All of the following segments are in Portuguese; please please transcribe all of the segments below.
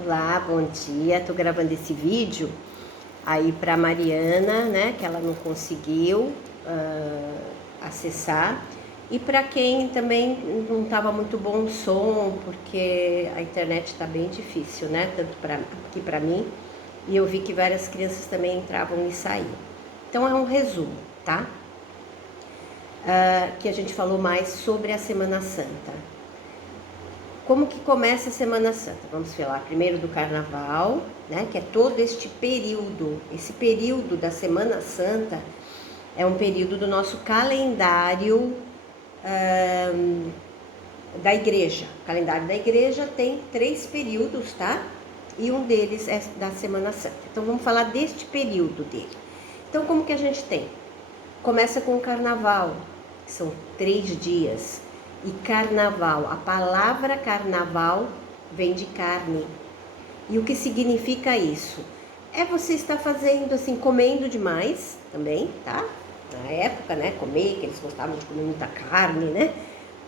Olá, bom dia. Tô gravando esse vídeo aí para Mariana, né, que ela não conseguiu acessar, e para quem também não estava muito bom o som, porque a internet está bem difícil, né, tanto aqui para mim, e eu vi que várias crianças também entravam e saíam. Então é um resumo, tá? Que a gente falou mais sobre a Semana Santa. Como que começa a Semana Santa? Vamos falar primeiro do Carnaval, né? Que é todo este período. Esse período da Semana Santa é um período do nosso calendário da igreja. O calendário da igreja tem 3 períodos, tá? E um deles é da Semana Santa. Então vamos falar deste período dele. Então como que a gente tem? Começa com o Carnaval, que são 3 dias. E carnaval, a palavra carnaval vem de carne. E o que significa isso? É você estar fazendo assim, comendo demais também, tá? Na época, né? Comer, que eles gostavam de comer muita carne, né?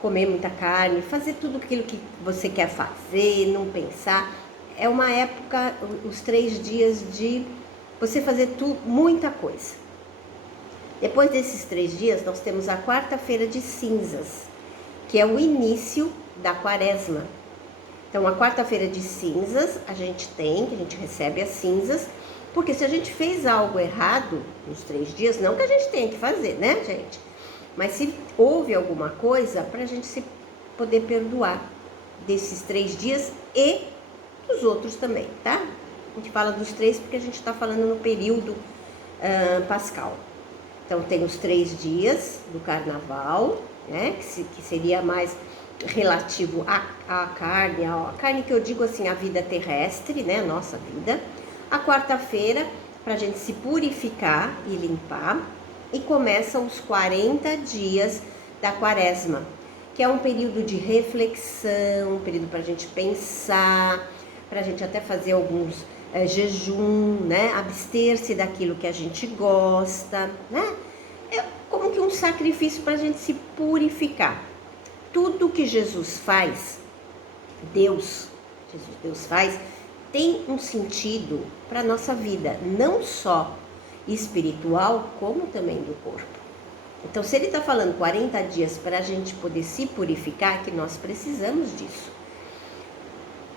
Comer muita carne, fazer tudo aquilo que você quer fazer, não pensar. É uma época, os 3 dias de você fazer muita coisa. Depois desses 3 dias, nós temos a quarta-feira de cinzas, que é o início da quaresma. Então, a quarta-feira de cinzas, a gente recebe as cinzas, porque se a gente fez algo errado nos 3 dias, não que a gente tenha que fazer, né, gente? Mas se houve alguma coisa, para a gente se poder perdoar desses 3 dias e dos outros também, tá? A gente fala dos 3 porque a gente está falando no período pascal. Então, tem os 3 dias do carnaval, né, que seria mais relativo à carne, a carne que eu digo assim, a vida terrestre, né, a nossa vida. A quarta-feira, para a gente se purificar e limpar, e começam os 40 dias da quaresma, que é um período de reflexão, um período para a gente pensar, para a gente até fazer alguns jejum, né, abster-se daquilo que a gente gosta, né? Como que um sacrifício para a gente se purificar. Tudo que Jesus faz, Deus faz, tem um sentido para a nossa vida, não só espiritual, como também do corpo. Então, se ele está falando 40 dias para a gente poder se purificar, é que nós precisamos disso.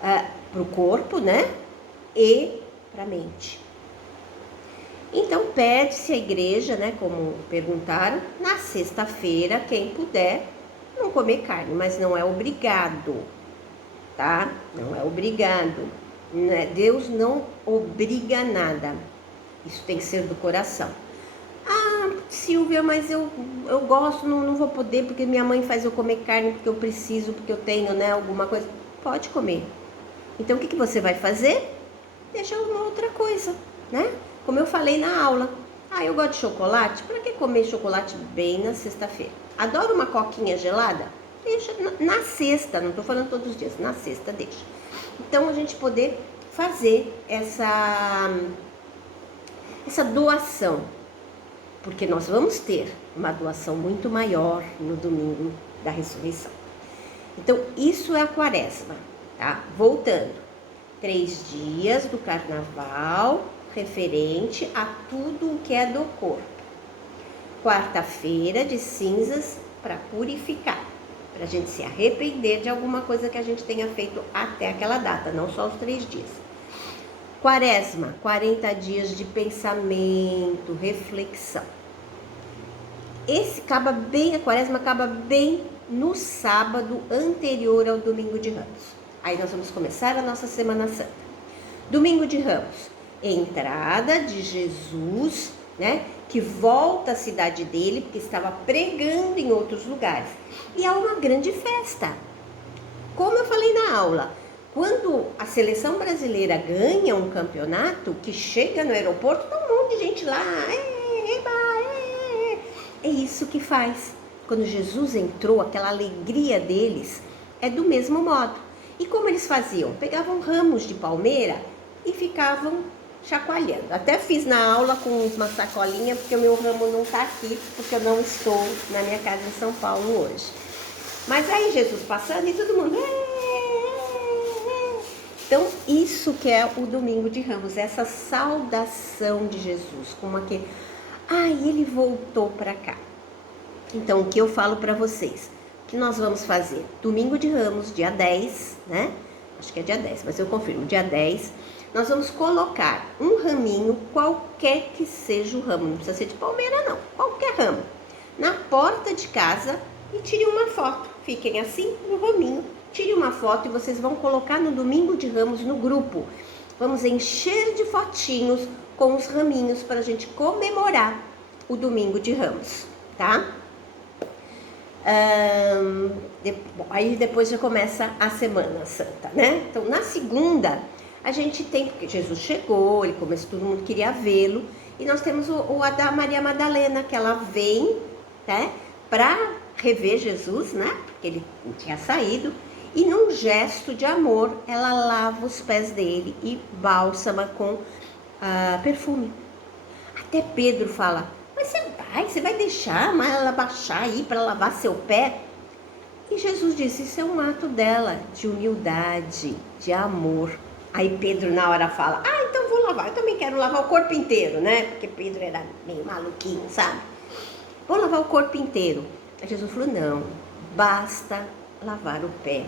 Para o corpo, né? E para a mente. Então, pede-se à igreja, né, como perguntaram, na sexta-feira, quem puder, não comer carne, mas não é obrigado, tá? Não é obrigado. Deus não obriga nada. Isso tem que ser do coração. Ah, Silvia, mas eu gosto, não vou poder, porque minha mãe faz eu comer carne, porque eu preciso, porque eu tenho, né, alguma coisa. Pode comer. Então, o que você vai fazer? Deixa uma outra coisa, né? Como eu falei na aula, eu gosto de chocolate, para que comer chocolate bem na sexta-feira? Adoro uma coquinha gelada? Deixa na sexta, não estou falando todos os dias, na sexta deixa. Então a gente poder fazer essa doação, porque nós vamos ter uma doação muito maior no domingo da ressurreição. Então isso é a quaresma, tá? Voltando, 3 dias do carnaval, referente a tudo o que é do corpo. Quarta-feira de cinzas para purificar, para a gente se arrepender de alguma coisa que a gente tenha feito até aquela data, não só os 3 dias. Quaresma, 40 dias de pensamento, reflexão. A quaresma acaba bem no sábado anterior ao Domingo de Ramos. Aí nós vamos começar a nossa Semana Santa. Domingo de Ramos, entrada de Jesus, né, que volta à cidade dele, porque estava pregando em outros lugares. E é uma grande festa. Como eu falei na aula, quando a seleção brasileira ganha um campeonato, que chega no aeroporto, tá um monte de gente lá. É isso que faz. Quando Jesus entrou, aquela alegria deles é do mesmo modo. E como eles faziam? Pegavam ramos de palmeira e ficavam chacoalhando. Até fiz na aula com uma sacolinha, porque o meu ramo não está aqui, porque eu não estou na minha casa em São Paulo hoje. Mas aí Jesus passando e todo mundo... Então, isso que é o Domingo de Ramos, essa saudação de Jesus, como aquele, ele voltou para cá. Então, o que eu falo para vocês? O que nós vamos fazer? Domingo de Ramos, dia 10, né? Acho que é dia 10, mas eu confirmo, dia 10, nós vamos colocar um raminho, qualquer que seja o ramo, não precisa ser de palmeira não, qualquer ramo, na porta de casa e tire uma foto. Fiquem assim no raminho, tire uma foto e vocês vão colocar no Domingo de Ramos no grupo. Vamos encher de fotinhos com os raminhos para a gente comemorar o Domingo de Ramos, tá? Aí depois já começa a Semana Santa, né? Então na segunda a gente tem, porque Jesus chegou, ele começou, todo mundo queria vê-lo, e nós temos a da Maria Madalena, que ela vem, né, para rever Jesus, né, porque ele tinha saído, e num gesto de amor, ela lava os pés dele e bálsama com perfume. Até Pedro fala, mas você vai deixar ela baixar aí para lavar seu pé? E Jesus disse, isso é um ato dela, de humildade, de amor. Aí Pedro na hora fala, então vou lavar, eu também quero lavar o corpo inteiro, né? Porque Pedro era meio maluquinho, sabe? Vou lavar o corpo inteiro. Aí Jesus falou, não, basta lavar o pé.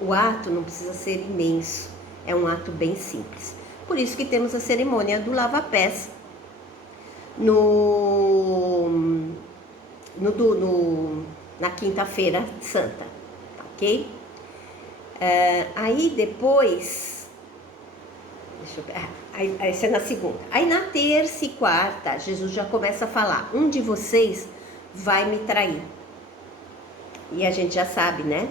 O ato não precisa ser imenso, é um ato bem simples. Por isso que temos a cerimônia do lava-pés na quinta-feira santa, ok? Aí depois, deixa eu ver, essa é na segunda. Aí na terça e quarta, Jesus já começa a falar, um de vocês vai me trair. E a gente já sabe, né?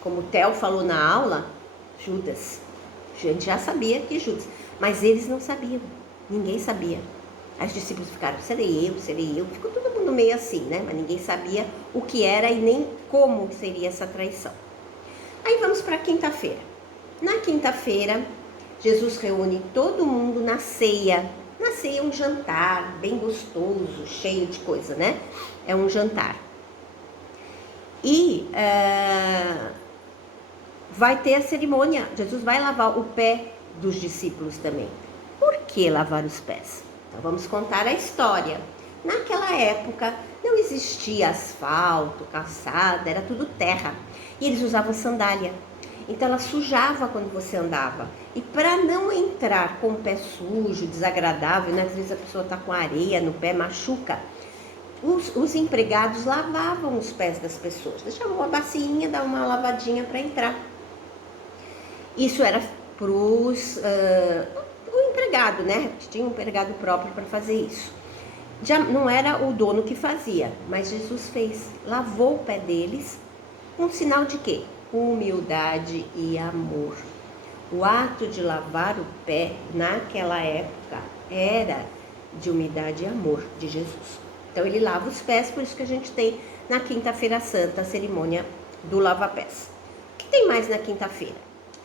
Como o Theo falou na aula, Judas. A gente já sabia que Judas, mas eles não sabiam, ninguém sabia. Os discípulos ficaram, serei eu, ficou todo mundo meio assim, né? Mas ninguém sabia o que era e nem como seria essa traição. Aí vamos para quinta-feira. Na quinta-feira, Jesus reúne todo mundo na ceia. Na ceia é um jantar bem gostoso, cheio de coisa, né? É um jantar. E vai ter a cerimônia. Jesus vai lavar o pé dos discípulos também. Por que lavar os pés? Então vamos contar a história. Naquela época não existia asfalto, calçada, era tudo terra. E eles usavam sandália. Então ela sujava quando você andava. E para não entrar com o pé sujo, desagradável, né? Às vezes a pessoa está com areia no pé, machuca. Os empregados lavavam os pés das pessoas. Deixavam uma bacinha, davam uma lavadinha para entrar. Isso era para o empregado, né? Tinha um empregado próprio para fazer isso. Já não era o dono que fazia, mas Jesus fez. Lavou o pé deles. Um sinal de quê? Humildade e amor. O ato de lavar o pé naquela época era de humildade e amor de Jesus. Então ele lava os pés, por isso que a gente tem na quinta-feira santa a cerimônia do lava-pés. O que tem mais na quinta-feira?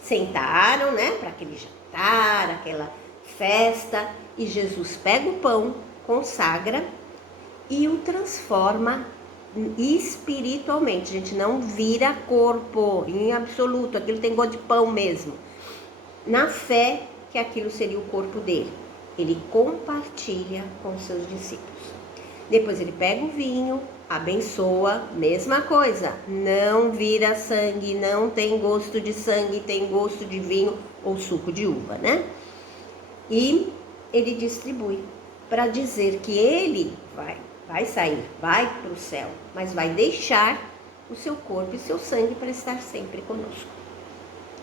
Sentaram, né, para aquele jantar, aquela festa, e Jesus pega o pão, consagra e o transforma espiritualmente. A gente não vira corpo em absoluto, aquilo tem gosto de pão mesmo. Na fé que aquilo seria o corpo dele. Ele compartilha com seus discípulos. Depois ele pega o vinho, abençoa, mesma coisa. Não vira sangue, não tem gosto de sangue, tem gosto de vinho ou suco de uva, né? E ele distribui para dizer que ele vai sair, vai para o céu, mas vai deixar o seu corpo e seu sangue para estar sempre conosco.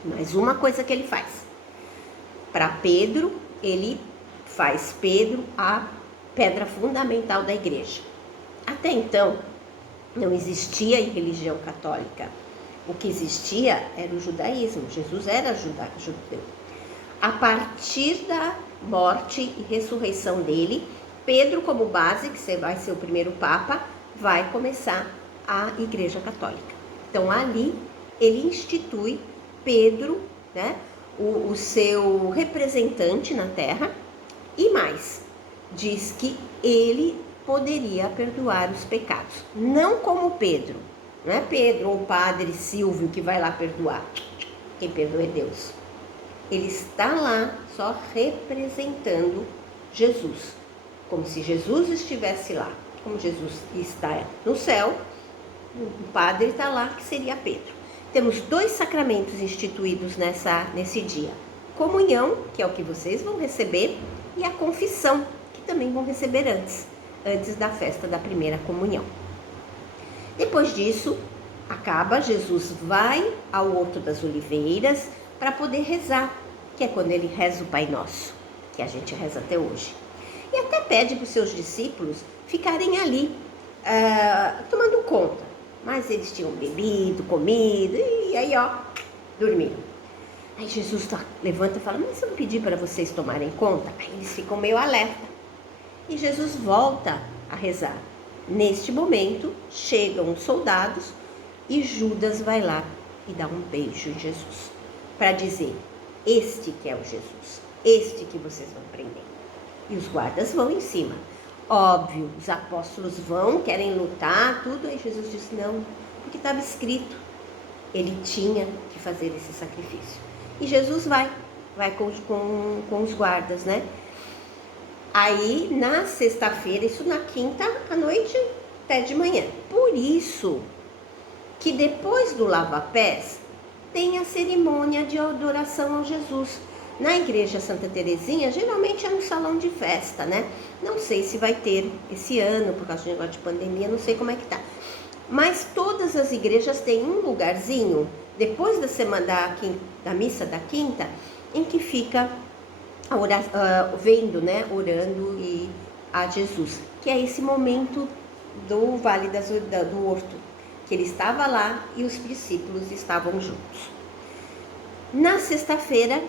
Mas uma coisa que ele faz, para Pedro, ele faz Pedro a pedra fundamental da igreja. Até então, não existia religião católica. O que existia era o judaísmo. Jesus era judeu. A partir da morte e ressurreição dele, Pedro, como base, que vai ser o primeiro papa, vai começar a igreja católica. Então ali ele institui Pedro, né, o seu representante na terra, e mais, diz que ele poderia perdoar os pecados. Não como Pedro, não é Pedro ou o padre Silvio que vai lá perdoar. Quem perdoa é Deus. Ele está lá só representando Jesus, como se Jesus estivesse lá. Como Jesus está no céu, o padre está lá, que seria Pedro. Temos 2 sacramentos instituídos nesse dia. Comunhão, que é o que vocês vão receber, e a confissão, que também vão receber antes da festa da primeira comunhão. Depois disso, acaba, Jesus vai ao Horto das Oliveiras para poder rezar, que é quando ele reza o Pai Nosso, que a gente reza até hoje. E até pede para os seus discípulos ficarem ali, tomando conta. Mas eles tinham bebido, comido, e aí, dormiram. Aí Jesus levanta e fala, mas eu não pedi para vocês tomarem conta? Aí eles ficam meio alerta. E Jesus volta a rezar. Neste momento, chegam os soldados e Judas vai lá e dá um beijo em Jesus, para dizer, este que é o Jesus, este que vocês vão prender. E os guardas vão em cima. Óbvio, os apóstolos querem lutar, tudo. Aí Jesus disse, não, porque estava escrito, ele tinha que fazer esse sacrifício. E Jesus vai com os guardas, né? Aí, na sexta-feira, isso na quinta à noite até de manhã. Por isso que depois do lava-pés, tem a cerimônia de adoração ao Jesus. Na igreja Santa Terezinha, geralmente é no salão de festa, né? Não sei se vai ter esse ano, por causa do negócio de pandemia, não sei como é que tá. Mas todas as igrejas têm um lugarzinho, depois da missa da quinta, em que fica vendo, né, orando a Jesus, que é esse momento do Vale do Horto, que ele estava lá e os discípulos estavam juntos. Na sexta-feira,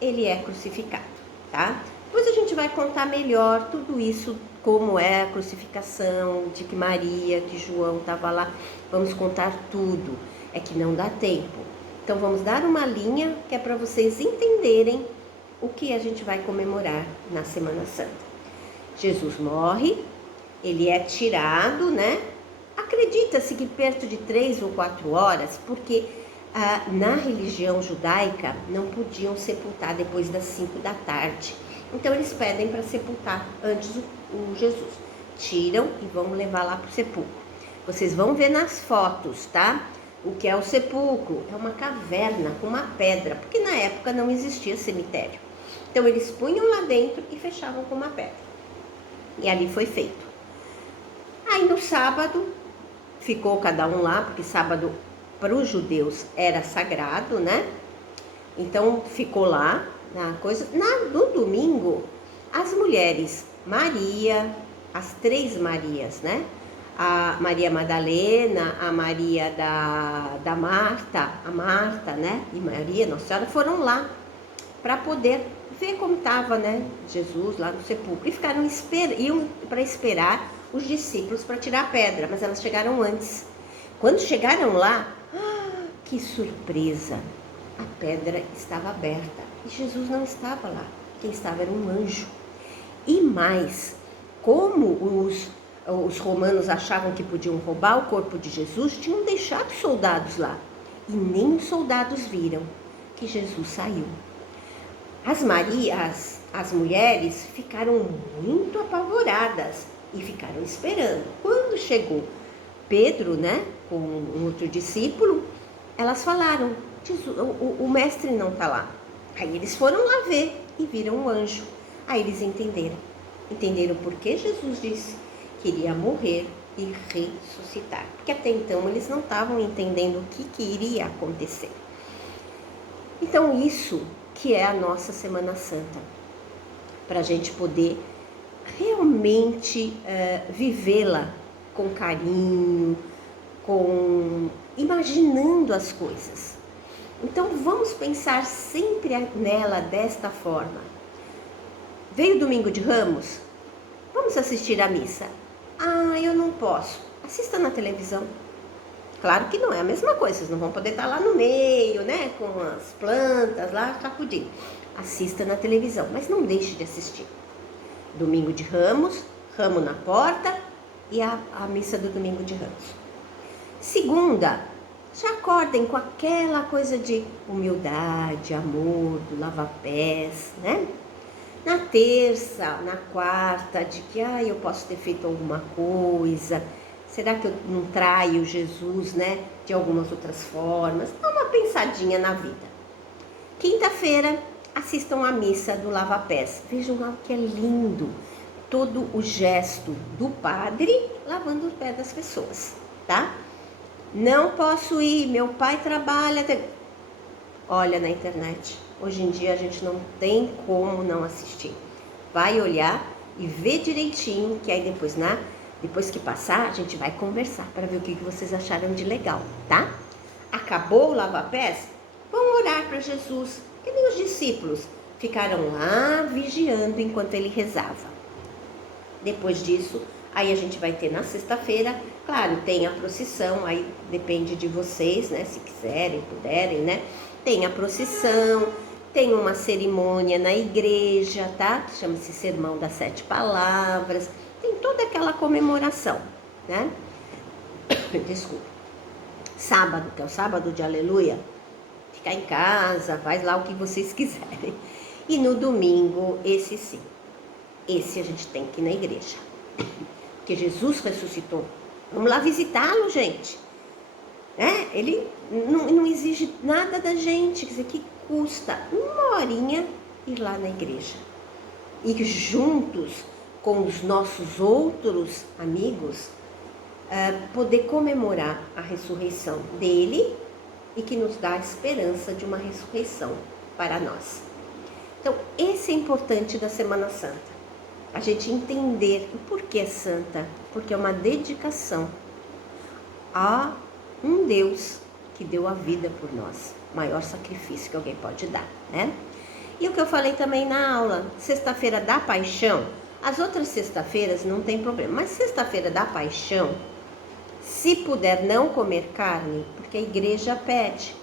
ele é crucificado, tá? Depois a gente vai contar melhor tudo isso, como é a crucificação, de que Maria, que João estava lá, vamos contar tudo, é que não dá tempo. Então vamos dar uma linha que é para vocês entenderem o que a gente vai comemorar na Semana Santa. Jesus morre, ele é tirado, né? Acredita-se que perto de 3 ou 4 horas, porque na religião judaica não podiam sepultar depois das 5 da tarde. Então eles pedem para sepultar antes o Jesus. Tiram e vão levar lá para o sepulcro. Vocês vão ver nas fotos, tá? O que é o sepulcro? É uma caverna com uma pedra, porque na época não existia cemitério. Então eles punham lá dentro e fechavam com uma pedra. E ali foi feito. Aí no sábado, ficou cada um lá, porque sábado para os judeus era sagrado, né? Então ficou lá na coisa. No domingo, as mulheres, Maria, as 3 Marias, né? A Maria Madalena, a Maria da Marta, a Marta, né? E Maria, Nossa Senhora, foram lá para poder ver como estava, né? Jesus lá no sepulcro. E iam para esperar os discípulos para tirar a pedra, mas elas chegaram antes. Quando chegaram lá, que surpresa! A pedra estava aberta e Jesus não estava lá. Quem estava era um anjo. E mais, como os romanos achavam que podiam roubar o corpo de Jesus, tinham deixado soldados lá. E nem os soldados viram que Jesus saiu. As mulheres ficaram muito apavoradas e ficaram esperando. Quando chegou Pedro, né, com um outro discípulo, elas falaram, o mestre não está lá. Aí eles foram lá ver e viram um anjo. Aí eles entenderam por que Jesus disse que iria morrer e ressuscitar. Porque até então eles não estavam entendendo o que iria acontecer. Então isso que é a nossa Semana Santa, para a gente poder realmente vivê-la com carinho, imaginando as coisas. Então vamos pensar sempre nela desta forma. Veio o Domingo de Ramos? Vamos assistir à missa. Eu não posso. Assista na televisão. Claro que não é a mesma coisa, vocês não vão poder estar lá no meio, né, com as plantas lá sacudindo. Assista na televisão, mas não deixe de assistir. Domingo de Ramos, ramo na porta e a missa do Domingo de Ramos. Segunda, Já acordem com aquela coisa de humildade, amor, do lava-pés, né? Na terça, na quarta, de que eu posso ter feito alguma coisa. Será que eu não traio Jesus, né? De algumas outras formas. Dá uma pensadinha na vida. Quinta-feira, assistam à missa do lava-pés. Vejam lá que é lindo. Todo o gesto do padre lavando os pés das pessoas, tá? Não posso ir, meu pai trabalha. Olha na internet. Hoje em dia a gente não tem como não assistir. Vai olhar e ver direitinho, que aí depois que passar, a gente vai conversar para ver o que vocês acharam de legal, tá? Acabou o lava-pés? Vamos orar para Jesus. Que nem os discípulos ficaram lá vigiando enquanto ele rezava. Depois disso, aí a gente vai ter na sexta-feira, claro, tem a procissão, aí depende de vocês, né? Se quiserem, puderem, né? Tem a procissão, tem uma cerimônia na igreja, tá? Chama-se Sermão das Sete Palavras, tem toda aquela comemoração, né? Desculpa. Sábado, que é o sábado de aleluia, ficar em casa, faz lá o que vocês quiserem. E no domingo, esse sim, esse a gente tem que ir na igreja, porque Jesus ressuscitou. Vamos lá visitá-lo, gente. Ele não exige nada da gente, quer dizer, que custa uma horinha ir lá na igreja. E juntos com os nossos outros amigos, poder comemorar a ressurreição dele e que nos dá a esperança de uma ressurreição para nós. Então, esse é importante da Semana Santa. A gente entender o porquê é santa, porque é uma dedicação a um Deus que deu a vida por nós, o maior sacrifício que alguém pode dar, né? E o que eu falei também na aula, sexta-feira da paixão, as outras sexta-feiras não tem problema, mas sexta-feira da paixão, se puder não comer carne, porque a igreja pede,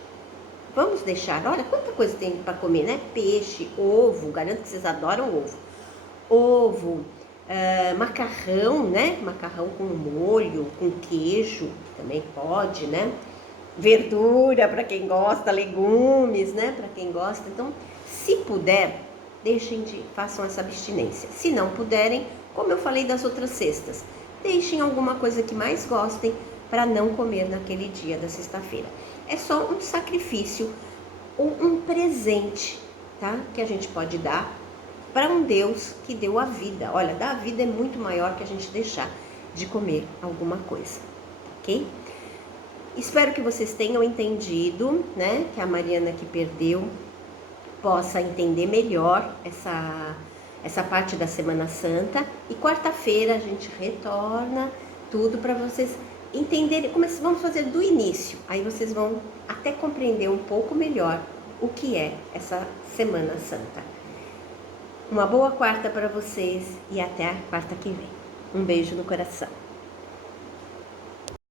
vamos deixar, olha quanta coisa tem para comer, né? Peixe, ovo, garanto que vocês adoram ovo, macarrão, né? Macarrão com molho, com queijo, também pode, né? Verdura para quem gosta, legumes, né? Para quem gosta. Então, se puder, façam essa abstinência. Se não puderem, como eu falei das outras sextas, deixem alguma coisa que mais gostem para não comer naquele dia da sexta-feira. É só um sacrifício ou um presente, tá? Que a gente pode dar para um Deus que deu a vida. Olha, dar a vida é muito maior que a gente deixar de comer alguma coisa, ok? Espero que vocês tenham entendido, né? Que a Mariana que perdeu possa entender melhor essa parte da Semana Santa. E quarta-feira a gente retorna tudo para vocês entenderem. Vamos fazer do início. Aí vocês vão até compreender um pouco melhor o que é essa Semana Santa. Uma boa quarta para vocês e até a quarta que vem. Um beijo no coração.